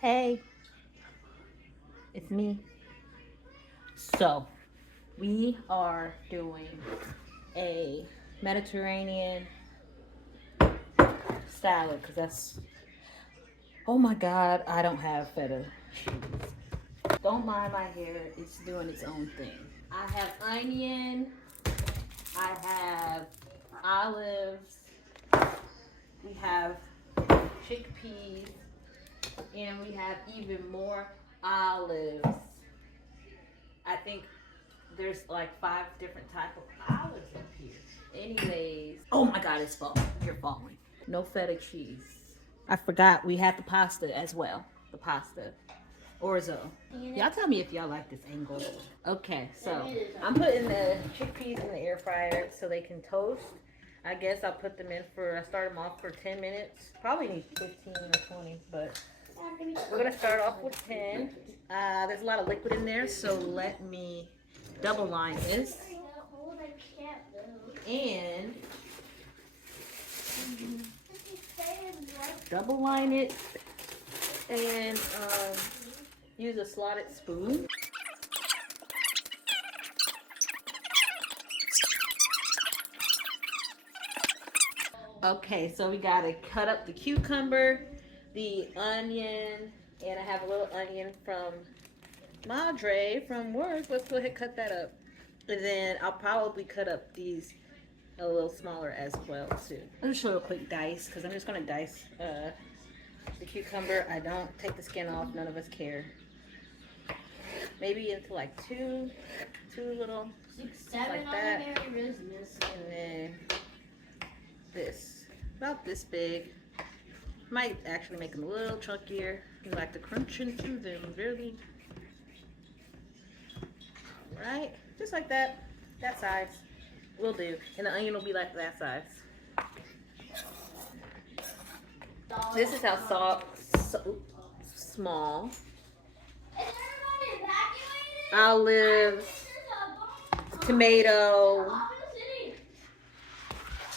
Hey, it's me. So, we are doing a Mediterranean salad because oh my God, I don't have feta cheese. Don't mind my hair, it's doing its own thing. I have onion, I have olives, we have chickpeas, and we have even more olives. I think there's like 5 different type of olives up here. Anyways, oh my God, it's falling. You're falling. No feta cheese. I forgot we had the pasta as well. The pasta. Orzo. Y'all tell me if y'all like this angle. Okay, so I'm putting the chickpeas in the air fryer so they can toast. I guess I'll put them in I start them off for 10 minutes. Probably need 15 or 20, but we're gonna start off with 10. There's a lot of liquid in there, so let me double line this. And double line it and use a slotted spoon. Okay, so we gotta cut up the cucumber, the onion, and I have a little onion from Madre from work. Let's go ahead and cut that up. And then I'll probably cut up these a little smaller as well too. I'll just show a quick dice because I'm just gonna dice the cucumber. I don't take the skin off, none of us care. Maybe into like two little 6, 7 like that. And then this, about this big. Might actually make them a little chunkier. You like to crunch into them really. Right, just like that size will do, and the onion will be like that size. This is how small olives, tomato.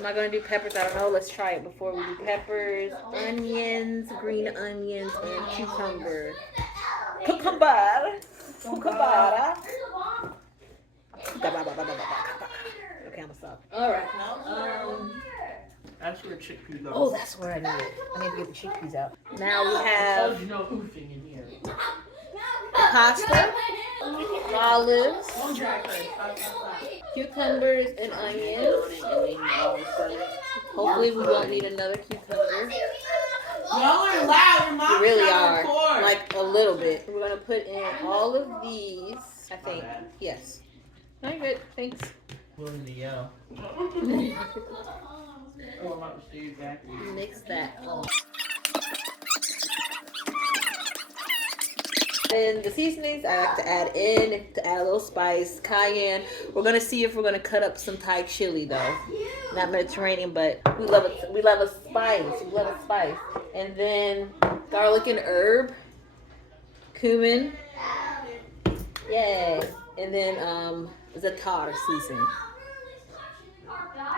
Am I gonna do peppers? I don't know. Let's try it before we do peppers. Onions, green onions, and cucumber. Cucumber. Okay, I'm gonna stop. All right. That's where chickpeas are. Oh, that's where I need it. I need to get the chickpeas out. Now we have You know oofing in here. pasta, olives, cucumbers, and onions. Hopefully, we won't need another cucumber. Y'all are loud. Your mom's We really trying to are, record. like a little bit. We're gonna put in all of these. I think. bad. Yes. No, you're good. Thanks. Willing to yell. Oh, I'm about to see you back. Mix that up. And the seasonings I like to add a little spice, cayenne. We're gonna see if we're gonna cut up some Thai chili though. Not Mediterranean, but we love it. We love a spice. We love a spice. And then garlic and herb, cumin. Yay. And then za'atar seasoning.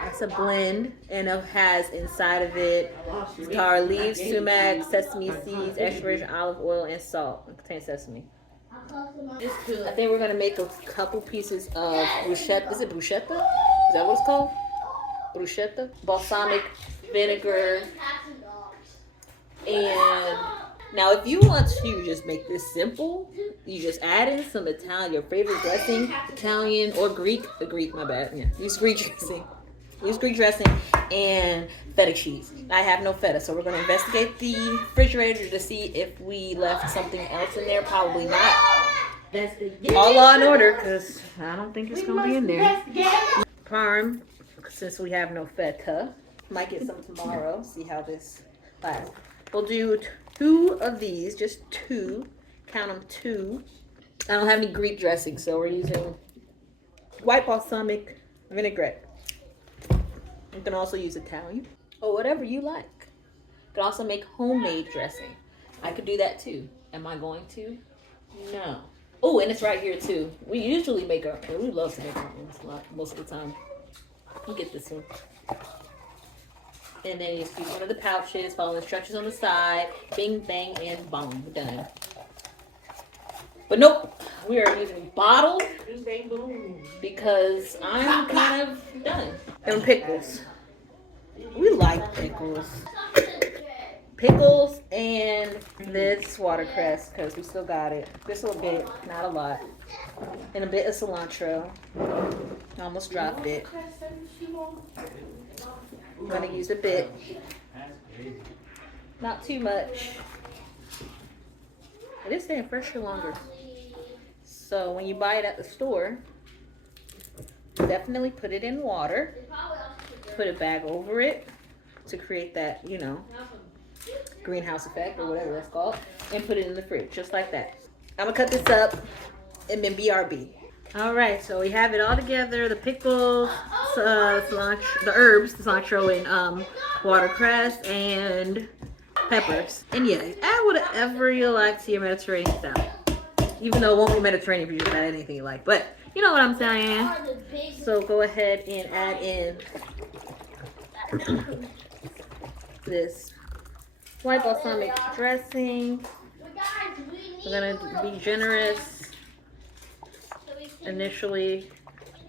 That's a blend, and it has inside of it za'atar leaves, sumac, sesame seeds, extra virgin olive oil, and salt. It contains sesame. I think we're gonna make a couple pieces of bruschetta. Is it bruschetta? Is that what it's called? Bruschetta. Balsamic vinegar. And now, if you want to just make this simple, you just add in some your favorite dressing, Italian or Greek. My bad. Yeah, use Greek dressing. Use Greek dressing and feta cheese. I have no feta, so we're going to investigate the refrigerator to see if we left something else in there. Probably not. All law and order, because I don't think it's going to be in there. Parm, since we have no feta. Might get some tomorrow. See how this lasts. We'll do 2 of these, just 2. Count them 2. I don't have any Greek dressing, so we're using white balsamic vinaigrette. You can also use Italian or whatever you like. You can also make homemade dressing. I could do that too. Am I going to? No. Oh, and it's right here too. We usually make our, we love to make our own most of the time. Let me get this one. And then you just use one of the pouches, follow the instructions on the side, bing, bang, and boom, done. But nope, we are using bottled because I'm kind of done. And pickles. We like pickles. Pickles and this watercress because we still got it. Just a little bit, not a lot. And a bit of cilantro. I almost dropped it. I'm gonna use a bit. Not too much. It is staying fresher longer. So when you buy it at the store, definitely put it in water. Put a bag over it to create that, you know, greenhouse effect or whatever that's called. And put it in the fridge, just like that. I'm gonna cut this up and then BRB. All right, so we have it all together. The pickles, cilantro, the herbs, the cilantro and watercress and peppers. And yeah, add whatever you like to your Mediterranean style. Even though it won't be Mediterranean if you just add anything you like. But you know what I'm saying. So go ahead and add in this white balsamic dressing. We're gonna be generous initially.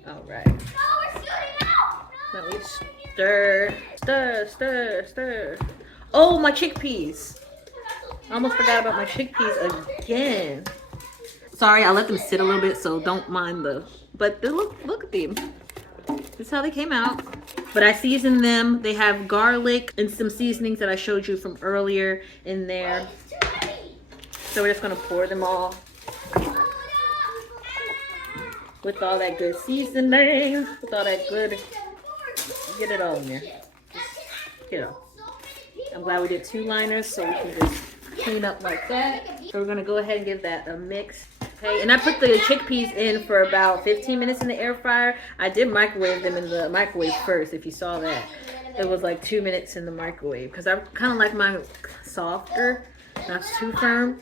All right. Let me stir. Oh, my chickpeas. I almost forgot about my chickpeas again. Sorry, I let them sit a little bit, so don't mind the. But look at them. This is how they came out. But I seasoned them. They have garlic and some seasonings that I showed you from earlier in there. So we're just gonna pour them all with all that good seasoning, with all that good. Get it all in there. Just, you know. I'm glad we did 2 liners, so we can just clean up like that. So we're gonna go ahead and give that a mix. Okay, and I put the chickpeas in for about 15 minutes in the air fryer. I did microwave them in the microwave first, if you saw that. It was like 2 minutes in the microwave because I kind of like mine softer, not too firm.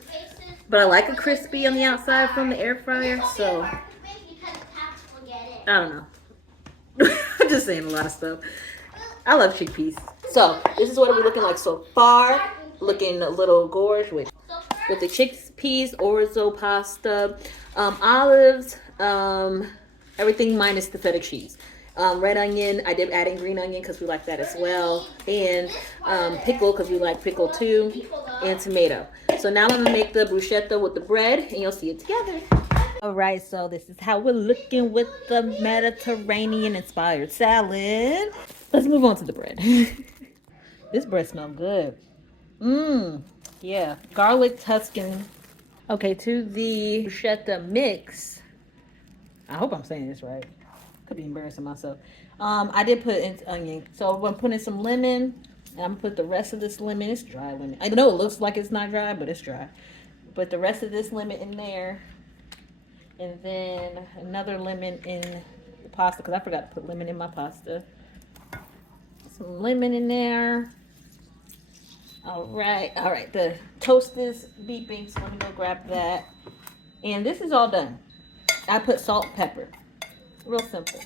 But I like it crispy on the outside from the air fryer, so I don't know. I'm just saying a lot of stuff. I love chickpeas. So this is what we're looking like so far. Looking a little gorgeous with the chickpeas, orzo pasta, olives, everything minus the feta cheese. Red onion, I did add in green onion because we like that as well. And pickle because we like pickle too. And tomato. So now I'm going to make the bruschetta with the bread and you'll see it together. All right, so this is how we're looking with the Mediterranean inspired salad. Let's move on to the bread. This bread smells good. Yeah, garlic Tuscan. Okay, to the bruschetta mix. I hope I'm saying this right. Could be embarrassing myself. I did put in onion. So I'm gonna put in some lemon. And I'm gonna put the rest of this lemon. It's dry lemon. I know it looks like it's not dry, but it's dry. Put the rest of this lemon in there. And then another lemon in the pasta, because I forgot to put lemon in my pasta. Some lemon in there. All right. The toast is beeping, so let me go grab that. And this is all done. I put salt, pepper. Real simple.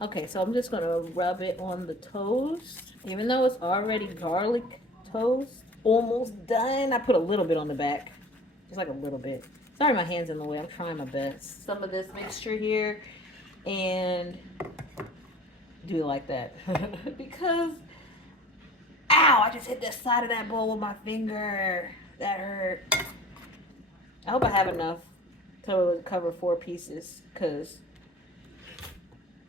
Okay, so I'm just gonna rub it on the toast. Even though it's already garlic toast, almost done. I put a little bit on the back, just like a little bit. Sorry, my hand's in the way. I'm trying my best. Some of this mixture here, and do it like that because. Ow! I just hit the side of that bowl with my finger. That hurt. I hope I have enough to cover 4 pieces. Cause,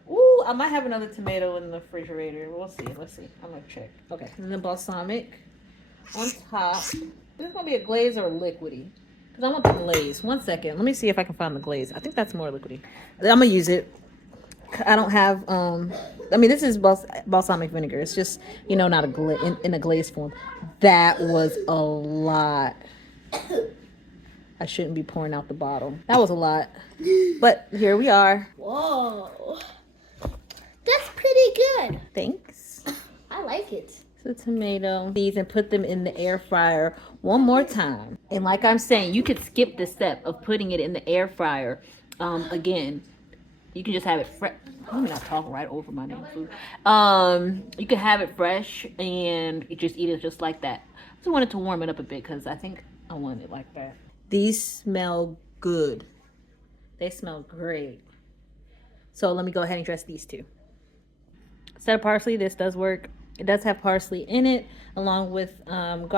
ooh, I might have another tomato in the refrigerator. We'll see. Let's see. I'm gonna check. Okay, and then balsamic on top. Is this gonna be a glaze or a liquidy? Cause I want the glaze. 1 second. Let me see if I can find the glaze. I think that's more liquidy. I'm gonna use it. I don't have, I mean, this is balsamic vinegar. It's just, you know, not in a glaze form. That was a lot. I shouldn't be pouring out the bottle. That was a lot. But here we are. Whoa. That's pretty good. Thanks. I like it. The tomato. These and put them in the air fryer one more time. And like I'm saying, you could skip the step of putting it in the air fryer again. You can just have it fresh. Let me not talk right over my damn food. You can have it fresh and you just eat it just like that. I just wanted to warm it up a bit because I think I want it like that. These smell good. They smell great. So let me go ahead and dress these two. Instead of parsley, this does work. It does have parsley in it, along with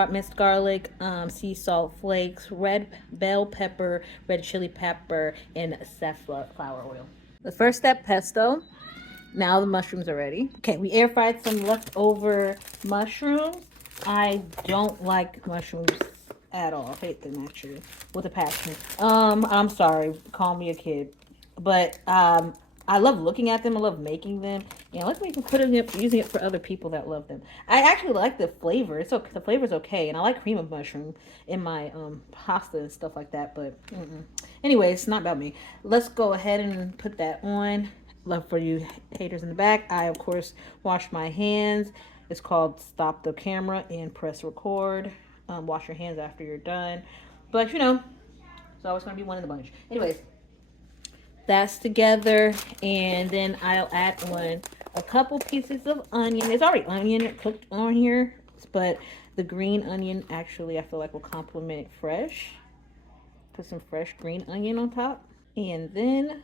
minced garlic, sea salt flakes, red bell pepper, red chili pepper, and safflower oil. The first step, pesto. Now the mushrooms are ready. Okay, we air fried some leftover mushrooms. I don't like mushrooms at all. I hate them actually with a passion. I'm sorry, call me a kid, but I love looking at them. I love making them. Yeah, let's make them using it for other people that love them. I actually like the flavor. It's okay. The flavor's okay, and I like cream of mushroom in my pasta and stuff like that. But anyway, it's not about me. Let's go ahead and put that on. Love for you haters in the back. I of course wash my hands. It's called stop the camera and press record. Wash your hands after you're done. But you know, it's always gonna be one in the bunch. Anyways. That's together, and then I'll add on a couple pieces of onion. There's already onion cooked on here, but the green onion actually I feel like will complement it fresh. Put some fresh green onion on top, and then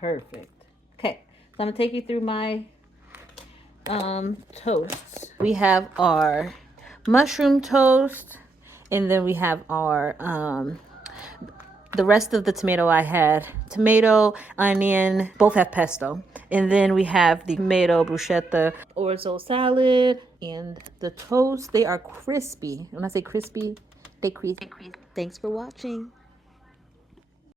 perfect. Okay, so I'm gonna take you through my toasts. We have our mushroom toast, and then we have our the rest of the tomato I had, tomato, onion, both have pesto. And then we have the tomato bruschetta orzo salad and the toast. They are crispy. When I say crispy, they crispy. Thanks for watching.